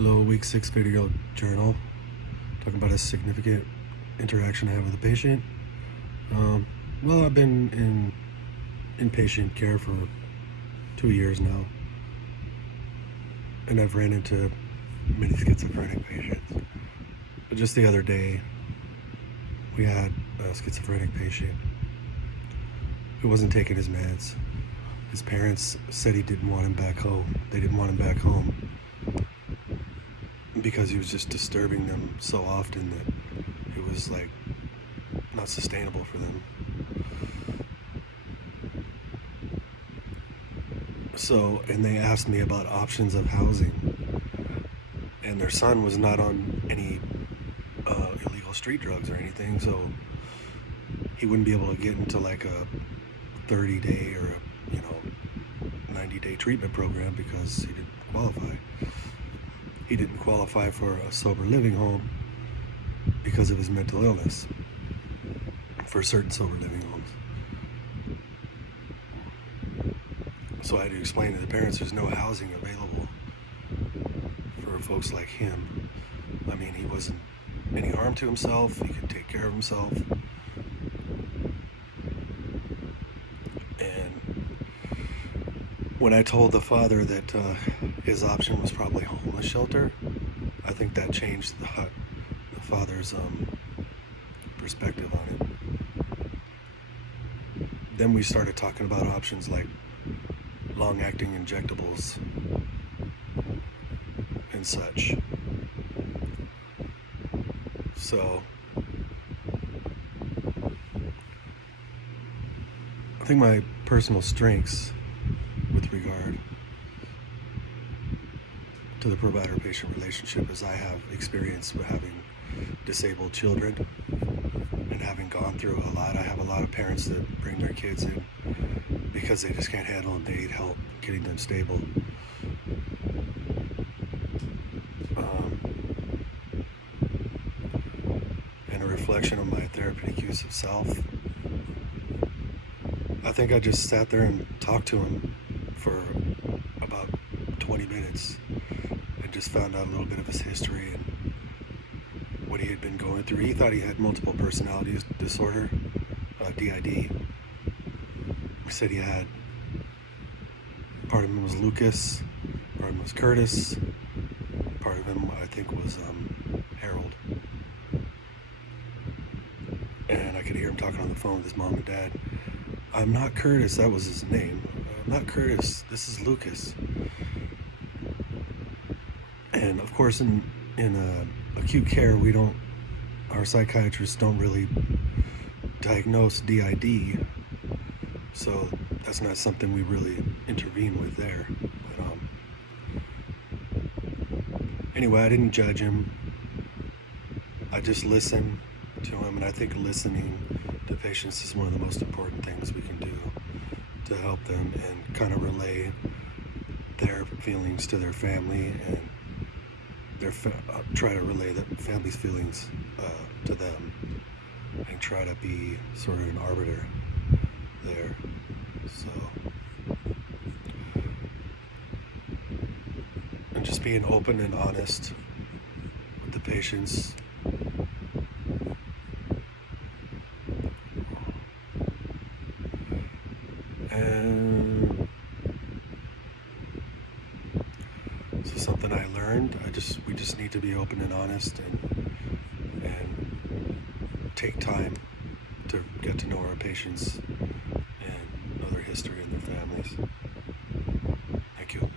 Hello, week 6 video journal. Talking about a significant interaction I have with a patient. Well, I've been in inpatient care for 2 years now, and I've ran into many schizophrenic patients. But just the other day, we had a schizophrenic patient who wasn't taking his meds. His parents said he didn't want him back home. They didn't want him back home because he was just disturbing them so often that it was like not sustainable for them. So, and they asked me about options of housing, and their son was not on any illegal street drugs or anything, so he wouldn't be able to get into like a 30-day or a 90-day treatment program because he didn't qualify. He didn't qualify for a sober living home because of his mental illness, for certain sober living homes. So I had to explain to the parents there's no housing available for folks like him. I mean, he wasn't any harm to himself. He could take care of himself. And when I told the father that his option was probably homeless shelter, I think that changed the father's perspective on it. Then we started talking about options like long-acting injectables and such. So I think my personal strengths with regard to the provider-patient relationship is I have experience with having disabled children and having gone through a lot. I have a lot of parents that bring their kids in because they just can't handle it. They need help getting them stable. And a reflection of my therapeutic use of self. I think I just sat there and talked to him for about 20 minutes and just found out a little bit of his history and what he had been going through. He thought he had multiple personality disorder, DID. He said he had, part of him was Lucas, part of him was Curtis, part of him I think was Harold. And I could hear him talking on the phone with his mom and dad. I'm not Curtis, that was his name. I'm not Curtis, this is Lucas. And of course in acute care, our psychiatrists don't really diagnose DID, so that's not something we really intervene with there. But anyway, I didn't judge him. I just listened to him, and I think listening to patients is one of the most important things we can do to help them and kind of relay their feelings to their family and try to relay the family's feelings to them and try to be sort of an arbiter there. So, and just being open and honest with the patients. And so something I learned, we just need to be open and honest and take time to get to know our patients and know their history and their families. Thank you.